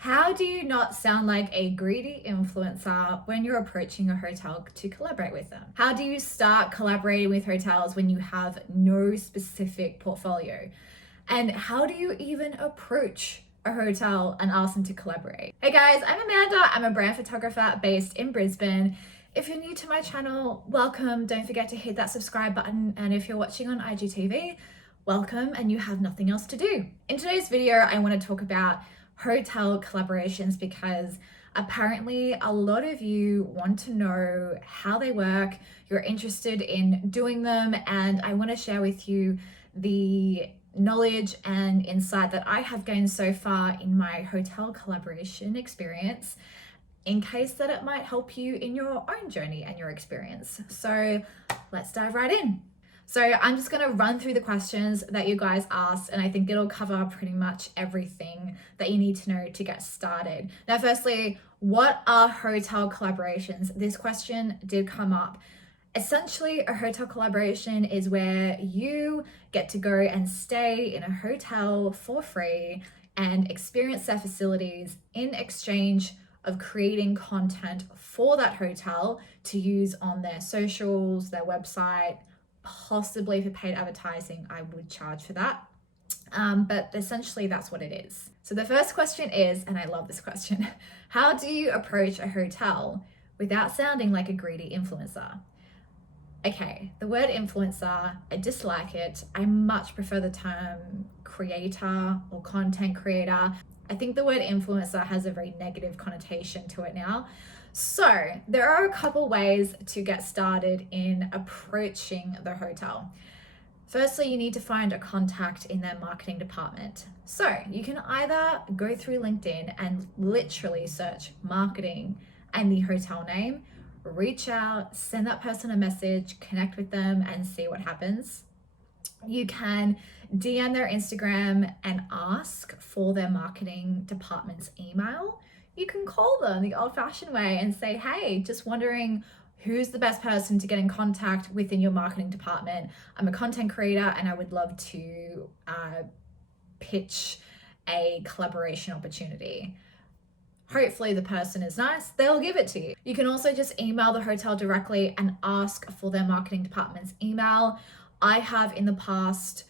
How do you not sound like a greedy influencer when you're approaching a hotel to collaborate with them? How do you start collaborating with hotels when you have no specific portfolio? And how do you even approach a hotel and ask them to collaborate? Hey guys, I'm Amanda. I'm a brand photographer based in Brisbane. If you're new to my channel, welcome. Don't forget to hit that subscribe button. And if you're watching on IGTV, welcome and you have nothing else to do. In today's video, I want to talk about hotel collaborations because apparently a lot of you want to know how they work, you're interested in doing them, and I want to share with you the knowledge and insight that I have gained so far in my hotel collaboration experience in case that it might help you in your own journey and your experience. So let's dive right in. So I'm just going to run through the questions that you guys asked, and I think it'll cover pretty much everything that you need to know to get started. Now, firstly, what are hotel collaborations? This question did come up. Essentially, a hotel collaboration is where you get to go and stay in a hotel for free and experience their facilities in exchange of creating content for that hotel to use on their socials, their website, possibly for paid advertising. I would charge for that. But essentially that's what it is. So the first question is, and I love this question, how do you approach a hotel without sounding like a greedy influencer? Okay, the word influencer, I dislike it. I much prefer the term creator or content creator. I think the word influencer has a very negative connotation to it now. So there are a couple ways to get started in approaching the hotel. Firstly, you need to find a contact in their marketing department. So you can either go through LinkedIn and literally search marketing and the hotel name, reach out, send that person a message, connect with them and see what happens. You can DM their Instagram and ask for their marketing department's email. You can call them the old-fashioned way and say, hey, just wondering who's the best person to get in contact within your marketing department. I'm a content creator and I would love to pitch a collaboration opportunity. Hopefully the person is nice, they'll give it to you. You can also just email the hotel directly and ask for their marketing department's email. I have in the past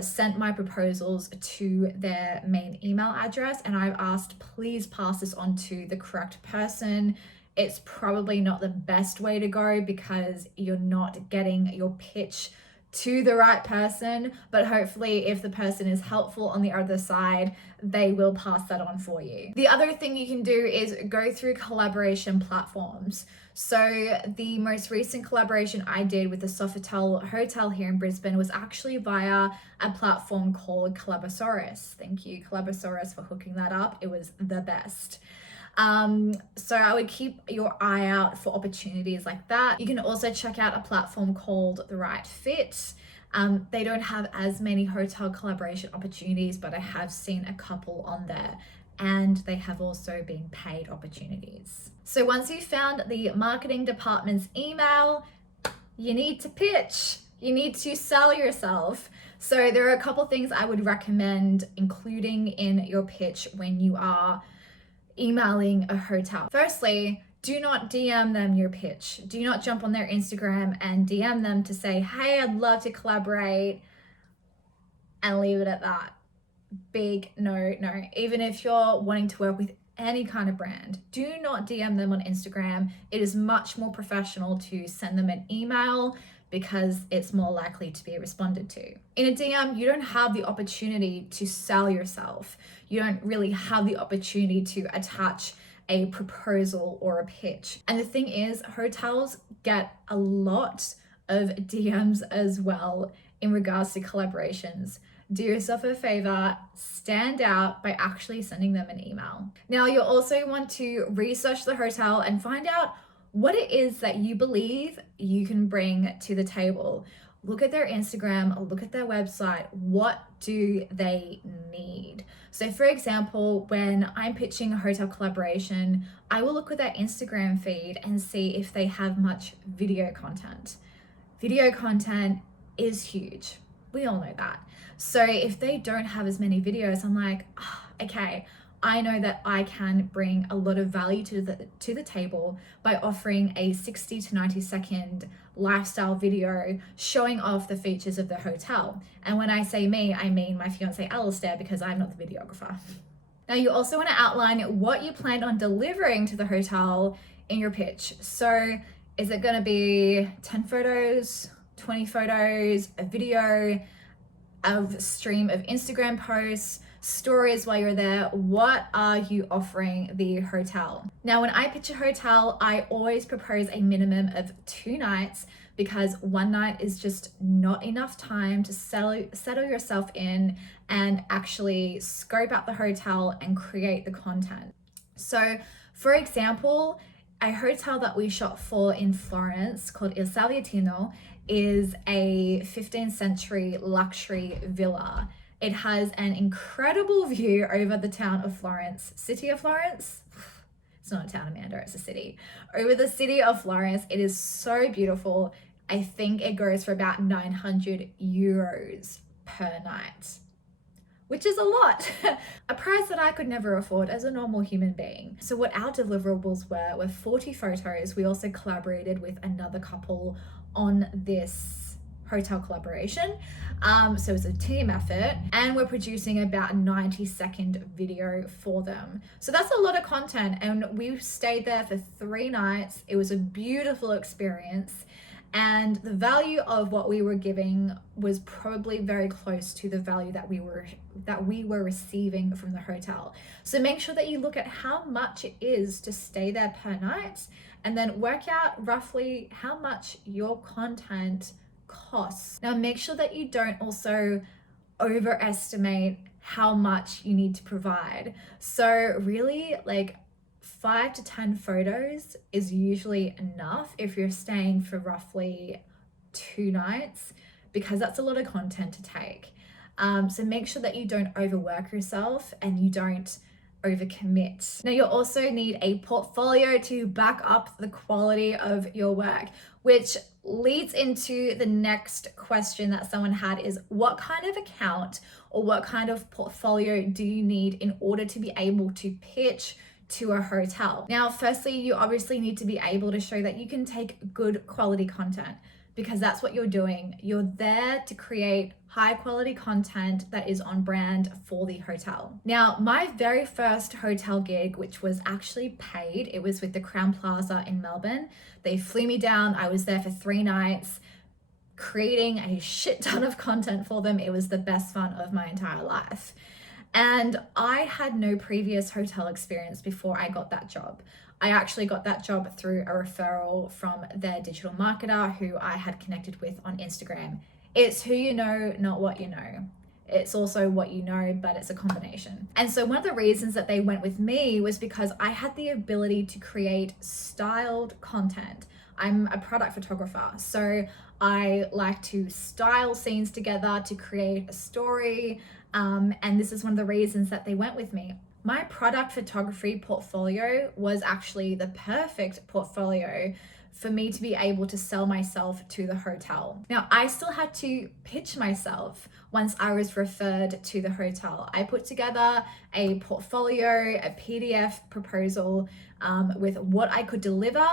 sent my proposals to their main email address and I've asked, please pass this on to the correct person. It's probably not the best way to go because you're not getting your pitch to the right person, but hopefully if the person is helpful on the other side, they will pass that on for you. The other thing you can do is go through collaboration platforms. So the most recent collaboration I did with the Sofitel hotel here in Brisbane was actually via a platform called Collabosaurus. Thank you, Collabosaurus, for hooking that up. It was the best. So I would keep your eye out for opportunities like that. You can also check out a platform called The Right Fit. They don't have as many hotel collaboration opportunities, but I have seen a couple on there, and they have also been paid opportunities. So once you've found the marketing department's email, you need to pitch. You need to sell yourself. So there are a couple things I would recommend including in your pitch when you are emailing a hotel. Firstly, do not DM them your pitch. Do not jump on their Instagram and DM them to say, hey, I'd love to collaborate, and leave it at that. Big no. Even if you're wanting to work with any kind of brand, do not DM them on Instagram. It is much more professional to send them an email because it's more likely to be responded to. In a DM, you don't have the opportunity to sell yourself. You don't really have the opportunity to attach a proposal or a pitch. And the thing is, hotels get a lot of DMs as well in regards to collaborations. Do yourself a favor, stand out by actually sending them an email. Now, you'll also want to research the hotel and find out what it is that you believe you can bring to the table. Look at their Instagram, look at their website. What do they need? So for example, when I'm pitching a hotel collaboration, I will look at their Instagram feed and see if they have much video content. Video content is huge. We all know that. So if they don't have as many videos, I'm like, okay, I know that I can bring a lot of value to the table by offering a 60 to 90-second lifestyle video showing off the features of the hotel. And when I say me, I mean my fiance Alistair, because I'm not the videographer. Now, you also want to outline what you plan on delivering to the hotel in your pitch. So is it going to be 10 photos, 20 photos, a video, a stream of Instagram posts, stories while you're there? What are you offering the hotel? Now, when I pitch a hotel, I always propose a minimum of 2 nights, because 1 night is just not enough time to settle yourself in and actually scope out the hotel and create the content. So, for example, a hotel that we shot for in Florence called Il Salviatino is a 15th century luxury villa. It has an incredible view over the town of Florence, city of Florence. It's not a town, Amanda, it's a city. Over the city of Florence, it is so beautiful. I think it goes for about 900 euros per night, which is a lot. A price that I could never afford as a normal human being. So what our deliverables were 40 photos. We also collaborated with another couple on this hotel collaboration. So it's a team effort, and we're producing about a 90-second video for them. So that's a lot of content, and we stayed there for 3 nights. It was a beautiful experience. And the value of what we were giving was probably very close to the value that we were receiving from the hotel. So make sure that you look at how much it is to stay there per night, and then work out roughly how much your content costs. Now, make sure that you don't also overestimate how much you need to provide. So really, like, 5 to 10 photos is usually enough if you're staying for roughly 2 nights, because that's a lot of content to take. So make sure that you don't overwork yourself and you don't overcommit. Now, you'll also need a portfolio to back up the quality of your work, which leads into the next question that someone had, is what kind of account or what kind of portfolio do you need in order to be able to pitch to a hotel? Now, firstly, you obviously need to be able to show that you can take good quality content, because that's what you're doing. You're there to create high quality content that is on brand for the hotel. Now, my very first hotel gig, which was actually paid, it was with the Crowne Plaza in Melbourne. They flew me down. I was there for 3 nights, creating a shit ton of content for them. It was the best fun of my entire life. And I had no previous hotel experience before I got that job. I actually got that job through a referral from their digital marketer who I had connected with on Instagram. It's who you know, not what you know. It's also what you know, but it's a combination. And so one of the reasons that they went with me was because I had the ability to create styled content. I'm a product photographer, so I like to style scenes together to create a story. And this is one of the reasons that they went with me. My product photography portfolio was actually the perfect portfolio for me to be able to sell myself to the hotel. Now, I still had to pitch myself once I was referred to the hotel. I put together a portfolio, a PDF proposal with what I could deliver,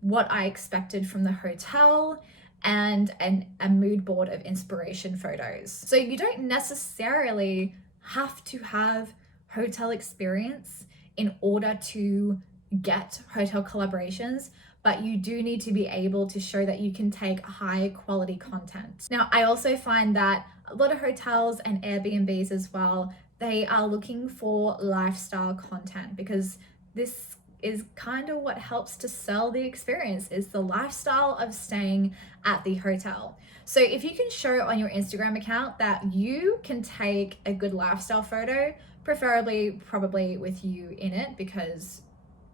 what I expected from the hotel, and a mood board of inspiration photos. So you don't necessarily have to have hotel experience in order to get hotel collaborations, but you do need to be able to show that you can take high quality content. Now, I also find that a lot of hotels and Airbnbs as well, they are looking for lifestyle content, because this is kind of what helps to sell the experience, is the lifestyle of staying at the hotel. So if you can show on your Instagram account that you can take a good lifestyle photo, preferably probably with you in it, because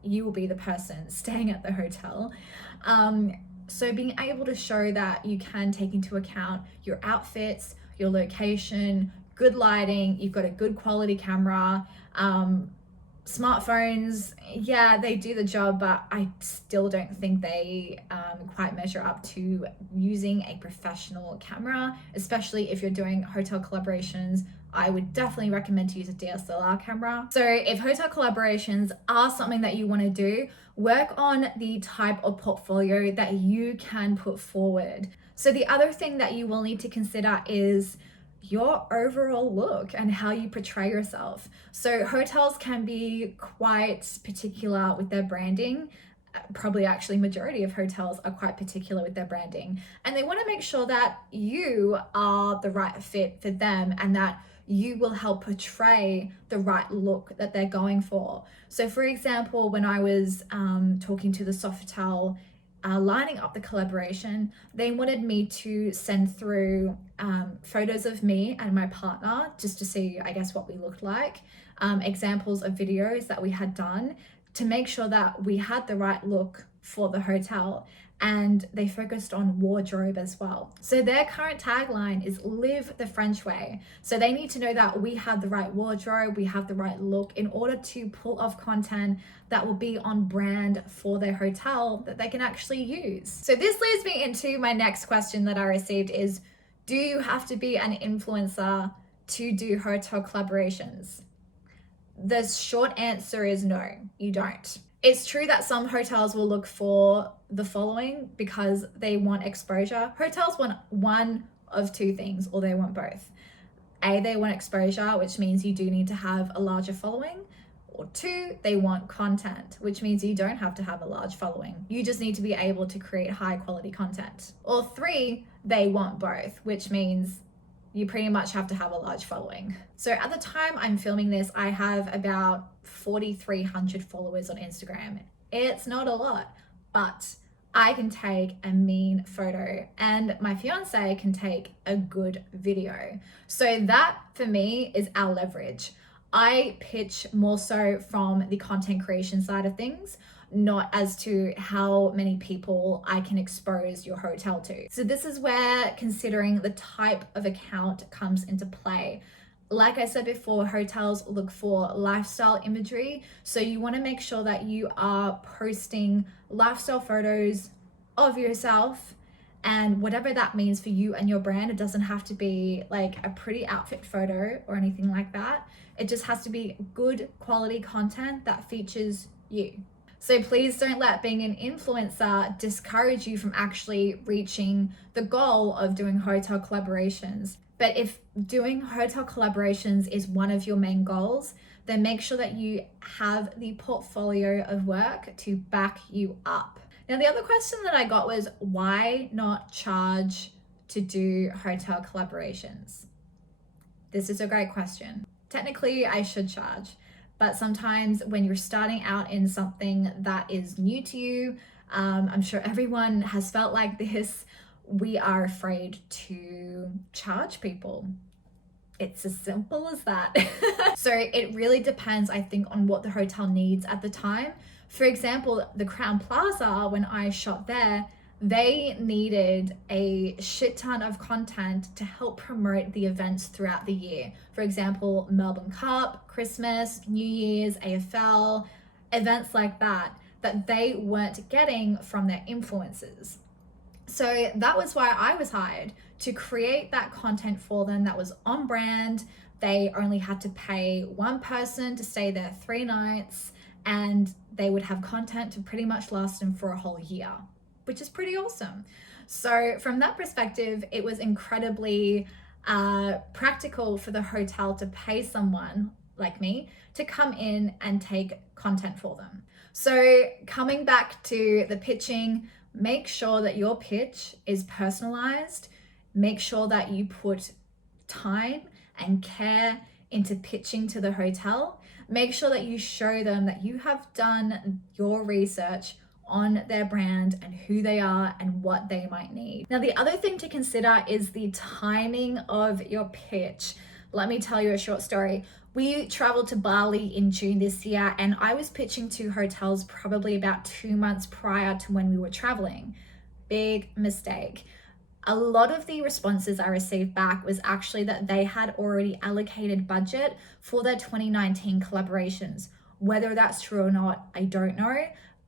you will be the person staying at the hotel. So being able to show that you can take into account your outfits, your location, good lighting, you've got a good quality camera, Smartphones, yeah, they do the job, but I still don't think they quite measure up to using a professional camera, especially if you're doing hotel collaborations. I would definitely recommend to use a DSLR camera. So if hotel collaborations are something that you want to do, work on the type of portfolio that you can put forward. So the other thing that you will need to consider is your overall look and how you portray yourself. So hotels can be quite particular with their branding. Probably actually majority of hotels are quite particular with their branding, and they want to make sure that you are the right fit for them and that you will help portray the right look that they're going for. So for example, when I was talking to the Sofitel lining up the collaboration, they wanted me to send through photos of me and my partner just to see, I guess, what we looked like, examples of videos that we had done to make sure that we had the right look for the hotel. And they focused on wardrobe as well. So their current tagline is live the French way. So they need to know that we have the right wardrobe, we have the right look in order to pull off content that will be on brand for their hotel that they can actually use. So this leads me into my next question that I received is, do you have to be an influencer to do hotel collaborations? The short answer is no, you don't. It's true that some hotels will look for the following because they want exposure. Hotels want one of two things, or they want both. A, they want exposure, which means you do need to have a larger following. Or two, they want content, which means you don't have to have a large following. You just need to be able to create high quality content. Or three, they want both, which means you pretty much have to have a large following. So at the time I'm filming this, I have about 4,300 followers on Instagram. It's not a lot, but I can take a mean photo and my fiance can take a good video. So that for me is our leverage. I pitch more so from the content creation side of things, not as to how many people I can expose your hotel to. So this is where considering the type of account comes into play. Like I said before, hotels look for lifestyle imagery. So you want to make sure that you are posting lifestyle photos of yourself and whatever that means for you and your brand. It doesn't have to be like a pretty outfit photo or anything like that. It just has to be good quality content that features you. So please don't let being an influencer discourage you from actually reaching the goal of doing hotel collaborations. But if doing hotel collaborations is one of your main goals, then make sure that you have the portfolio of work to back you up. Now, the other question that I got was, why not charge to do hotel collaborations? This is a great question. Technically, I should charge. But sometimes when you're starting out in something that is new to you, I'm sure everyone has felt like this, we are afraid to charge people. It's as simple as that. So it really depends, I think, on what the hotel needs at the time. For example, the Crowne Plaza, when I shot there, they needed a shit ton of content to help promote the events throughout the year. For example, Melbourne Cup, Christmas, New Year's, AFL, events like that, that they weren't getting from their influencers. So that was why I was hired, to create that content for them that was on brand. They only had to pay one person to stay there 3 nights, and they would have content to pretty much last them for a whole year, which is pretty awesome. So from that perspective, it was incredibly practical for the hotel to pay someone like me to come in and take content for them. So coming back to the pitching, make sure that your pitch is personalized. Make sure that you put time and care into pitching to the hotel. Make sure that you show them that you have done your research on their brand and who they are and what they might need. Now, the other thing to consider is the timing of your pitch. Let me tell you a short story. We traveled to Bali in June this year, and I was pitching to hotels probably about 2 months prior to when we were traveling. Big mistake. A lot of the responses I received back was actually that they had already allocated budget for their 2019 collaborations Whether that's true or not, I don't know.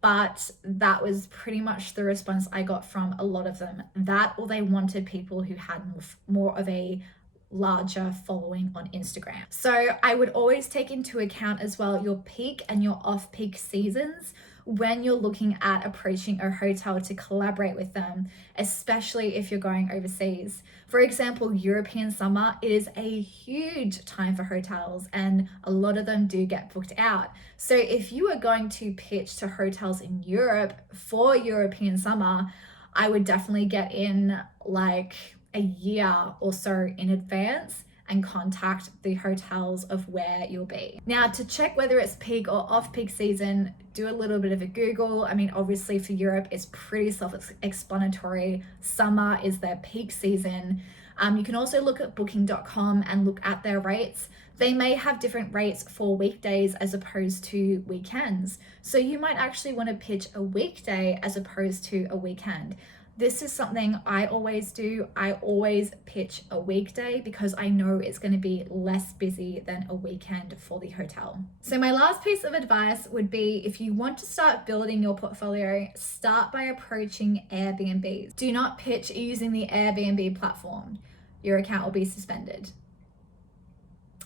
But that was pretty much the response I got from a lot of them. That, or they wanted people who had more of a larger following on Instagram. So I would always take into account as well your peak and your off-peak seasons when you're looking at approaching a hotel to collaborate with them, especially if you're going overseas. For example, European summer is a huge time for hotels, and a lot of them do get booked out. So if you are going to pitch to hotels in Europe for European summer, I would definitely get in like a year or so in advance and contact the hotels of where you'll be. Now, to check whether it's peak or off-peak season, do a little bit of a Google. I mean, obviously for Europe, it's pretty self-explanatory. Summer is their peak season. You can also look at booking.com and look at their rates. They may have different rates for weekdays as opposed to weekends. So you might actually want to pitch a weekday as opposed to a weekend. This is something I always do. I always pitch a weekday because I know it's going to be less busy than a weekend for the hotel. So my last piece of advice would be, if you want to start building your portfolio, start by approaching Airbnbs. Do not pitch using the Airbnb platform. Your account will be suspended.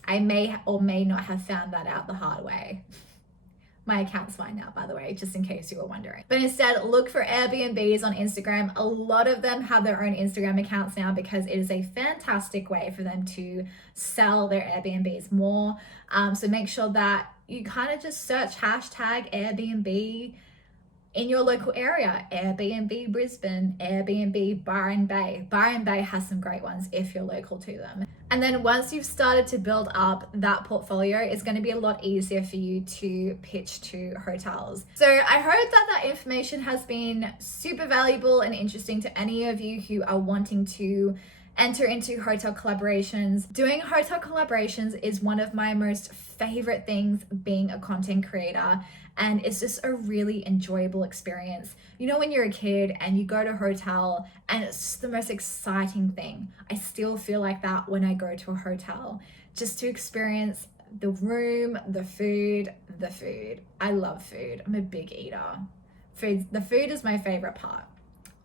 I may or may not have found that out the hard way. My account's fine now, by the way, just in case you were wondering. But instead, look for Airbnbs on Instagram. A lot of them have their own Instagram accounts now because it is a fantastic way for them to sell their Airbnbs more. So make sure that you kind of just search hashtag Airbnb in your local area. Airbnb Brisbane, Airbnb Byron Bay. Byron Bay has some great ones if you're local to them. And then once you've started to build up that portfolio, it's going to be a lot easier for you to pitch to hotels. So I hope that information has been super valuable and interesting to any of you who are wanting to enter into hotel collaborations. Doing hotel collaborations is one of my most favorite things being a content creator, and it's just a really enjoyable experience. You know, when you're a kid and you go to a hotel and it's just the most exciting thing. I still feel like that when I go to a hotel, just to experience the room, the food. I love food. I'm a big eater. The food is my favorite part.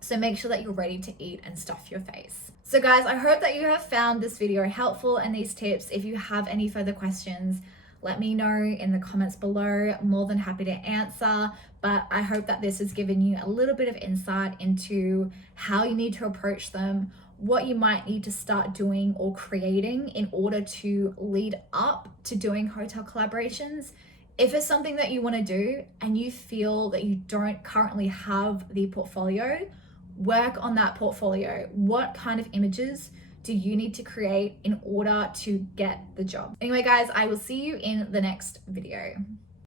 So make sure that you're ready to eat and stuff your face. So guys, I hope that you have found this video helpful and these tips. If you have any further questions, let me know in the comments below. I'm more than happy to answer, but I hope that this has given you a little bit of insight into how you need to approach them, what you might need to start doing or creating in order to lead up to doing hotel collaborations. If it's something that you want to do and you feel that you don't currently have the portfolio, work on that portfolio. What kind of images do you need to create in order to get the job? Anyway, guys, I will see you in the next video.